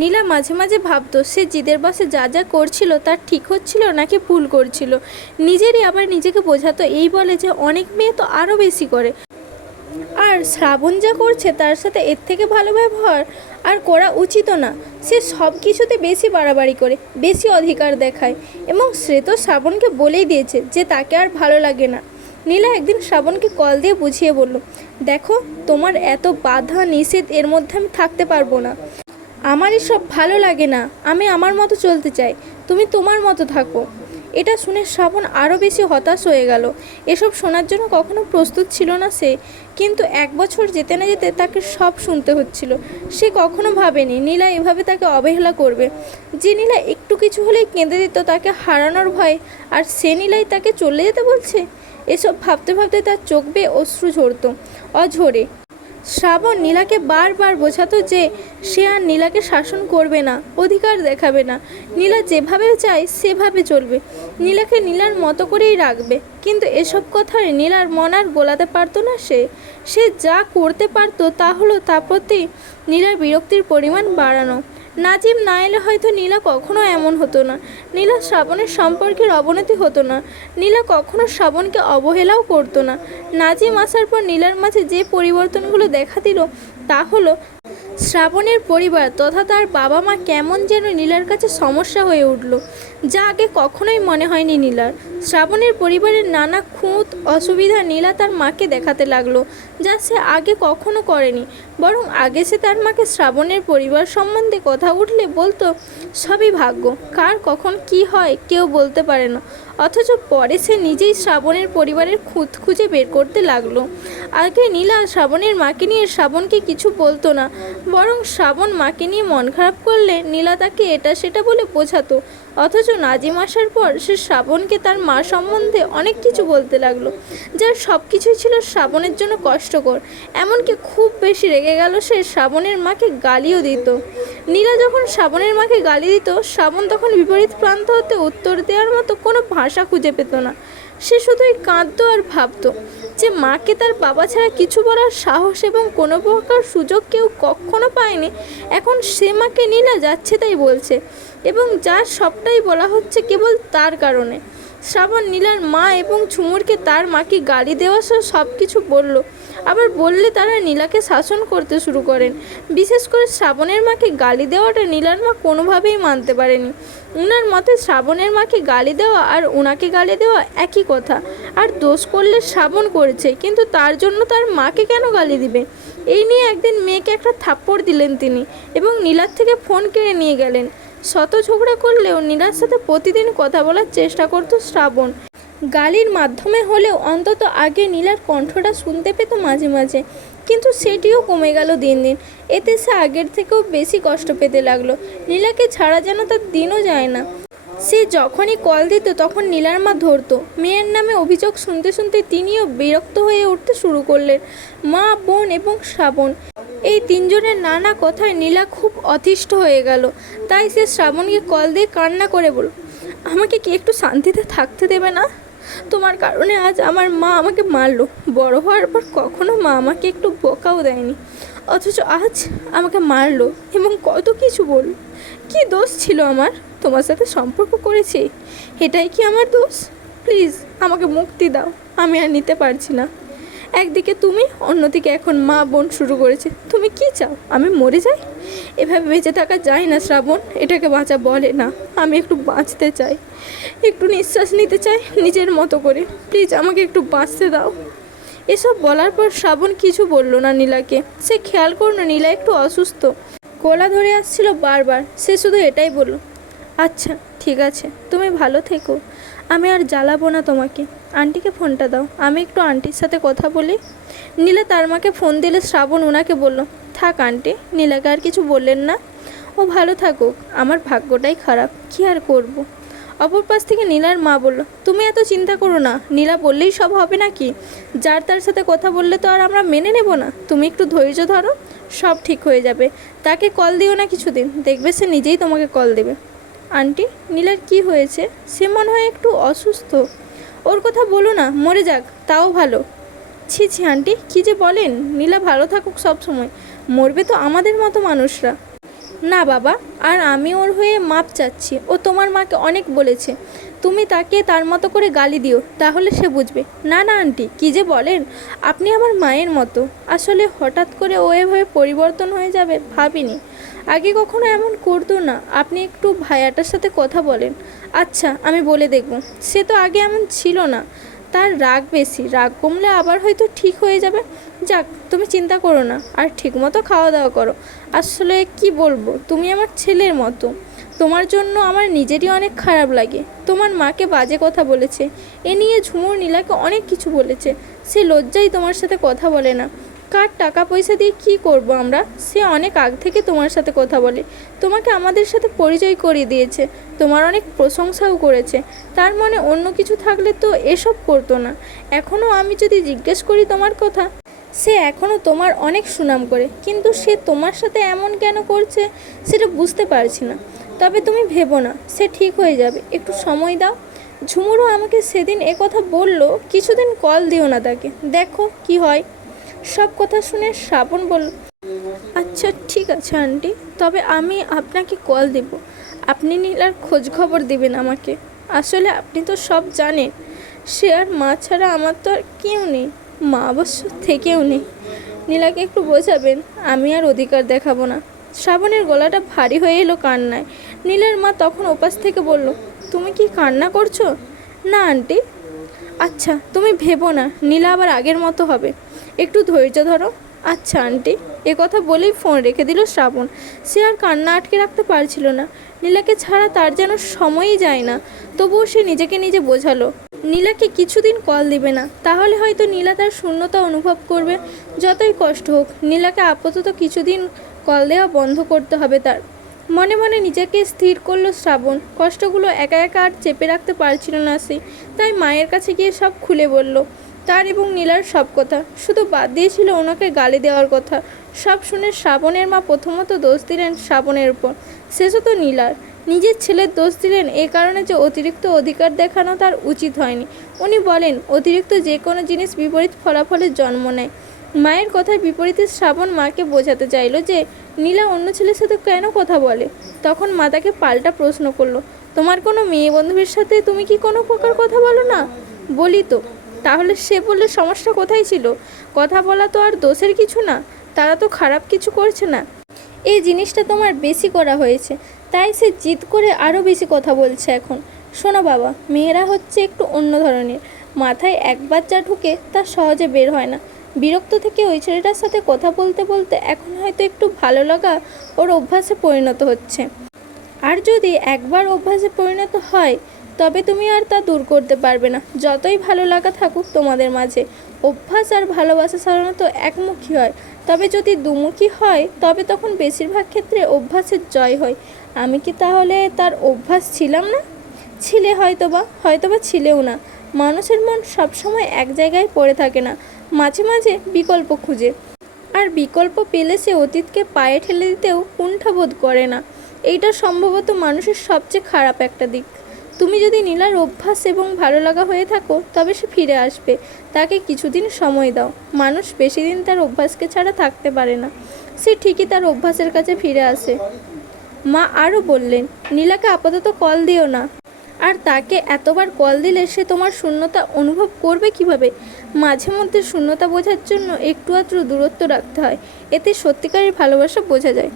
নীলা মাঝে মাঝে ভাবতো সে জিদের বসে যা যা করছিল তার ঠিক হচ্ছিল নাকি ভুল করছিল। নিজেরই আবার নিজেকে বোঝাতো, এই বলে যে অনেক মেয়ে তো আরও বেশি করে, আর শ্রাবণ যা করছে তার সাথে এর থেকে ভালো ব্যবহার আর করা উচিতও না। সে সব কিছুতে বেশি বাড়াবাড়ি করে, বেশি অধিকার দেখায়, এবং সে তো শ্রাবণকে বলেই দিয়েছে যে তাকে আর ভালো লাগে না। নীলা একদিন শ্রাবণকে কল দিয়ে বুঝিয়ে বলল, দেখো তোমার এত বাধা নিষেধ এর মধ্যে আমি থাকতে পারবো না। আমার এসব ভালো লাগে না, আমি আমার মতো চলতে চাই, তুমি তোমার মতো থাকো। এটা শুনে শ্রাবণ আরও বেশি হতাশ হয়ে গেল। এসব শোনার জন্য কখনো প্রস্তুত ছিল না সে, কিন্তু 1 বছর যেতে না যেতে তাকে সব শুনতে হচ্ছিল। সে কখনো ভাবেনি নীলা এভাবে তাকে অবহেলা করবে, যে নীলা একটু কিছু হলেই কেঁদে দিত তাকে হারানোর ভয়, আর সে নীলাই তাকে চলে যেতে বলছে। এসব ভাবতে ভাবতে তার চোখ বেয়ে অশ্রু ঝরত অঝরে। শ্রাবণ নীলাকে বারবার বোঝাতো যে সে আর নীলাকে শাসন করবে না, অধিকার দেখাবে না। নীলা যেভাবে চায় সেভাবে চলবে, নীলাকে নীলার মতো করেই রাখবে। কিন্তু এসব কথায় নীলার মন আর গোলাতে পারতো না। সে যা করতে পারতো তা হলো তার প্রতি নীলার বিরক্তির পরিমাণ বাড়ানো। নাজিম না এলে হয়তো নীলা কখনো এমন হতো না। নীলা শ্রাবণের সম্পর্কের অবনতি হতো না। নীলা কখনো শ্রাবণকে অবহেলাও করতো না। নাজিম আসার পর নীলার মাঝে যে পরিবর্তনগুলো দেখা দিল তা হলো শ্রাবণের পরিবার তথা তার বাবা মা কেমন যেন নীলার কাছে সমস্যা হয়ে উঠল, যা আগে কখনোই মনে হয়নি নীলার। শ্রাবণের পরিবারের নানা খুঁত অসুবিধা নীলা তার মাকে দেখাতে লাগলো, যা সে আগে কখনো করেনি। বরং আগে সে তার মাকে শ্রাবণের পরিবার সম্বন্ধে কথা উঠলে বলতো, সবই ভাগ্য, কার কখন কি হয় কেউ বলতে পারে না। অথচ পরে সে নিজেই শ্রাবণের পরিবারের খুঁত খুঁজে বের করতে লাগলো। আগে নীলা শ্রাবণের মাকে নিয়ে শ্রাবণকে কিছু বলতো না, বরং শ্রাবণ মাকে নিয়ে মন খারাপ করলে নীলা তাকে এটা সেটা বলে বোঝাতো। অথচ নাজিম আসার পর সে শ্রাবণকে তার মা সম্বন্ধে অনেক কিছু বলতে লাগলো, যার সব কিছুই ছিল শ্রাবণের জন্য কষ্টকর। এমনকি খুব বেশি রেগে গেল সে শ্রাবণের মাকে গালিও দিত। নীলা যখন শ্রাবণের মাকে গালি দিত, শ্রাবণ তখন বিপরীত প্রান্ত হতে উত্তর দেওয়ার মতো কোনো ভাষা খুঁজে পেত না। সে শুধুই কাঁদতো আর ভাবতো যে মাকে তার বাবা ছাড়া কিছু বলার সাহস এবং কোনো প্রকার সুযোগ কেউ কখনো পায়নি। এখন সে মাকে নীলা যাচ্ছে তাই বলছে, এবং যার সবটাই বলা হচ্ছে কেবল তার কারণে। শ্রাবণ নীলার মা এবং ঝুমুরকে তার মাকে গালি দেওয়া সহ সব কিছু বলল। আবার বললে তারা নীলাকে শাসন করতে শুরু করেন। বিশেষ করে শ্রাবণের মাকে গালি দেওয়াটা নীলার মা কোনোভাবেই মানতে পারেনি। উনার মতে শ্রাবণের মাকে গালি দেওয়া আর ওনাকে গালি দেওয়া একই কথা, আর দোষ করলে শ্রাবণ করেছে, কিন্তু তার জন্য তার মাকে কেন গালি দিবে। এই নিয়ে একদিন মেয়েকে একটা থাপ্পড় দিলেন তিনি, এবং নীলার থেকে ফোন কেড়ে নিয়ে গেলেন। শত ঝগড়া করলেও নীলার সাথে প্রতিদিন কথা বলার চেষ্টা করতো শ্রাবণ। গালির মাধ্যমে হলেও অন্তত আগে নীলার কণ্ঠটা শুনতে পেত মাঝে মাঝে, কিন্তু সেটিও কমে গেল দিন দিন। এতে সে আগের থেকেও বেশি কষ্ট পেতে লাগলো। নীলাকে ছাড়া যেন তার দিনও যায় না। সে যখনই কল দিত তখন নীলার মা ধরতো। মেয়ের নামে অভিযোগ শুনতে শুনতে তিনিও বিরক্ত হয়ে উঠতে শুরু করলেন। মা, বোন এবং শ্রাবণ, এই তিনজনের নানা কথায় নীলা খুব অতিষ্ঠ হয়ে গেল। তাই সে শ্রাবণকে কল দিয়ে কান্না করে বলল, আমাকে কি একটু শান্তিতে থাকতে দেবে না? তোমার কারণে আজ আমার মা আমাকে মারলো। বড় হওয়ার পর কখনো মা আমাকে একটু বকাও দেয়নি, অথচ আজ আমাকে মারলো এবং কত কিছু বলল। কি দোষ ছিল আমার? তোমার সাথে সম্পর্ক করেছি, এটাই কি আমার দোষ? প্লিজ আমাকে মুক্তি দাও, আমি আর নিতে পারছি না। একদিকে তুমি, অন্যদিকে এখন মা বোন শুরু করেছে। তুমি কি চাও আমি মরে যাই? এভাবে বেঁচে থাকা যায় না শ্রাবণ, এটাকে বাঁচা বলে না। আমি একটু বাঁচতে চাই, একটু নিঃশ্বাস নিতে চাই নিজের মতো করে। প্লিজ আমাকে একটু বাঁচতে দাও। এসব বলার পর শ্রাবণ কিছু বলল না নীলাকে। সে খেয়াল করল নীলা একটু অসুস্থ, গলা ধরে আসছিল বারবার। সে শুধু এটাই বলল, আচ্ছা ঠিক আছে, তুমি ভালো থেকো, আমি আর জ্বালাবো না তোমাকে। আন্টিকে ফোনটা দাও, আমি একটু আন্টির সাথে কথা বলি। নীলা তার মাকে ফোন দিলে শ্রাবণ ওনাকে বলল, থাক আন্টি। নীলাকে আর কিছু বললেন না। ও ভালো থাকুক, আমার ভাগ্যটাই খারাপ, কী আর করব। অপর পাশ থেকে নীলার মা বলল, তুমি এত চিন্তা করো না, নীলা বললেই সব হবে নাকি? যার তার সাথে কথা বললে তো আর আমরা মেনে নেব না। তুমি একটু ধৈর্য ধরো, সব ঠিক হয়ে যাবে। তাকে কল দিও না কিছুদিন, দেখবে সে নিজেই তোমাকে কল দেবে। আন্টি, নীলার কি হয়েছে? সে মনে হয় একটু অসুস্থ। ওর কথা বলো না, মরে যাক তাও ভালো। ছি ছি আন্টি, কী যে বলেন। নীলা ভালো থাকুক সব সময়, মরবে তো আমাদের মতো মানুষরা। না বাবা, আর আমি ওর হয়ে মাপ চাচ্ছি। ও তোমার মাকে অনেক বলেছে, তুমি তাকে তার মতো করে গালি দিও, তাহলে সে বুঝবে। না না আন্টি, কী যে বলেন, আপনি আমার মায়ের মতো। আসলে হঠাৎ করে ও এভাবে পরিবর্তন হয়ে যাবে ভাবিনি। আগে কখনো এমন করতো না। আপনি একটু ভাইয়াটার সাথে কথা বলেন। আচ্ছা, আমি বলে দেখব। সে তো আগে এমন ছিল না, তার রাগ বেশি। রাগ কমলে আবার হয়তো ঠিক হয়ে যাবে। যাক, তুমি চিন্তা করো না, আর ঠিকমতো খাওয়া দাওয়া করো। আসলে কি বলবো, তুমি আমার ছেলের মতো। তোমার জন্য আমার নিজেরই অনেক খারাপ লাগে। তোমার মাকে বাজে কথা বলেছে, এ নিয়ে ঝুমুর নীলাকে অনেক কিছু বলেছে। সে লজ্জায় তোমার সাথে কথা বলে না। কার টাকা পয়সা দিয়ে কি করব আমরা? সে অনেক আগ থেকে তোমার সাথে কথা বলে, তোমাকে আমাদের সাথে পরিচয় করিয়ে দিয়েছে, তোমার অনেক প্রশংসাও করেছে। তার মনে অন্য কিছু থাকলে তো এসব করতো না। এখনও আমি যদি জিজ্ঞেস করি তোমার কথা, সে এখনও তোমার অনেক সুনাম করে, কিন্তু সে তোমার সাথে এমন কেন করছে সেটা বুঝতে পারছি না। তবে তুমি ভেবো না, সে ঠিক হয়ে যাবে, একটু সময় দাও। ঝুমুরও আমাকে সেদিন কথা বলল, কিছুদিন কল দিও না তাকে, দেখো কি হয়। সব কথা শুনে শ্রাবণ বলল, আচ্ছা ঠিক আছে আন্টি, তবে আমি আপনাকে কল দেব। আপনি নীলার খোঁজ খবর দেবেন আমাকে। আসলে আপনি তো সব জানেন, সে আর মা ছাড়া আমার তো আর কেউ নেই। মা অবশ্য থেকেও নেই। নীলাকে একটু বোঝাবেন, আমি আর অধিকার দেখাবো না। শ্রাবণের গলাটা ভারী হয়ে এলো কান্নায়। নীলার মা তখন ওপাশ থেকে বলল, তুমি কি কান্না করছো? না আন্টি। আচ্ছা, তুমি ভেবো না, নীলা আবার আগের মতো হবে। একটু ধৈর্য ধরো। আচ্ছা আন্টি। কথা বলেই ফোন রেখে দিল শ্রাবণ। সে আর কান্না আটকে রাখতে পারছিল না। নীলাকে ছাড়া তার যেন সময়ই যায় না। তবুও সে নিজেকে নিজে বোঝালো, নীলাকে কিছুদিন কল দিবে না, তাহলে হয়তো নীলা তার শূন্যতা অনুভব করবে। যতই কষ্ট হোক, নীলাকে আপাতত কিছুদিন কল দেওয়া বন্ধ করতে হবে তার। মনে মনে নিজেকে স্থির করলো শ্রাবণ। কষ্টগুলো একা একা আর চেপে রাখতে পারছিল না সে, তাই মায়ের কাছে গিয়ে সব খুলে বলল, তার এবং নীলার সব কথা। শুধু বাদ দিয়েছিল ওনাকে গালি দেওয়ার কথা। সব শুনে শ্রাবণের মা প্রথমত দোষ দিলেন শ্রাবণের উপর, শেষত নীলার। নিজের ছেলের দোষ দিলেন এ কারণে যে অতিরিক্ত অধিকার দেখানো তার উচিত হয়নি। উনি বলেন, অতিরিক্ত যে কোনো জিনিস বিপরীত ফলাফলের জন্ম নেয়। মায়ের কথার বিপরীতে শ্রাবণ মাকে বোঝাতে চাইল যে নীলা অন্য ছেলের সাথে কেন কথা বলে। তখন মা তাকে পাল্টা প্রশ্ন করলো, তোমার কোনো মেয়ে বন্ধুদের সাথে তুমি কি কোনো প্রকার কথা বলো না? বলি তো। তাহলে সে বললে সমস্যা কোথায় ছিল? কথা বলা তো আর দোষের কিছু না, তারা তো খারাপ কিছু করছে না। এই জিনিসটা তোমার বেশি করা হয়েছে, তাই সে জিদ করে আরও বেশি কথা বলছে এখন। শোনো বাবা, মেয়েরা হচ্ছে একটু অন্য ধরনের। মাথায় একবার যা ঢুকে তা সহজে বের হয় না। বিরক্ত থেকে ওই ছেলেটার সাথে কথা বলতে বলতে এখন হয়তো একটু ভালো লাগা ওর অভ্যাসে পরিণত হচ্ছে। আর যদি একবার অভ্যাসে পরিণত হয়, তবে তুমি আর তা দূর করতে পারবে না, যতই ভালো লাগা থাকুক তোমাদের মাঝে। অভ্যাস আর ভালোবাসা সাধারণত একমুখী হয়, তবে যদি দুমুখী হয় তবে তখন বেশিরভাগ ক্ষেত্রে অভ্যাসের জয় হয়। আমি কি তাহলে তার অভ্যাস ছিলাম না? ছিলে হয়তোবা, হয়তোবা ছিলেও না। মানুষের মন সবসময় এক জায়গায় পড়ে থাকে না, মাঝে মাঝে বিকল্প খুঁজে। আর বিকল্প পেলে সে অতীতকে পায়ে ঠেলে দিতেও কুণ্ঠাবোধ করে না। এইটা সম্ভবত মানুষের সবচেয়ে খারাপ একটা দিক। তুমি যদি নীলার অভ্যাস এবং ভালো লাগা হয়ে থাকো, তবে সে ফিরে আসবে। তাকে কিছুদিন সময় দাও। মানুষ বেশি দিন তার অভ্যাসকে ছাড়া থাকতে পারে না। সে ঠিকই তার অভ্যাসের কাছে ফিরে আসে। মা আরও বললেন, নীলাকে আপাতত কল দিও না। আর তাকে এতবার কল দিলে সে তোমার শূন্যতা অনুভব করবে কিভাবে? মাঝে মধ্যে শূন্যতা বোঝার জন্য একটু আধটু দূরত্ব রাখতে হয়, এতে সত্যিকারের ভালোবাসা বোঝা যায়।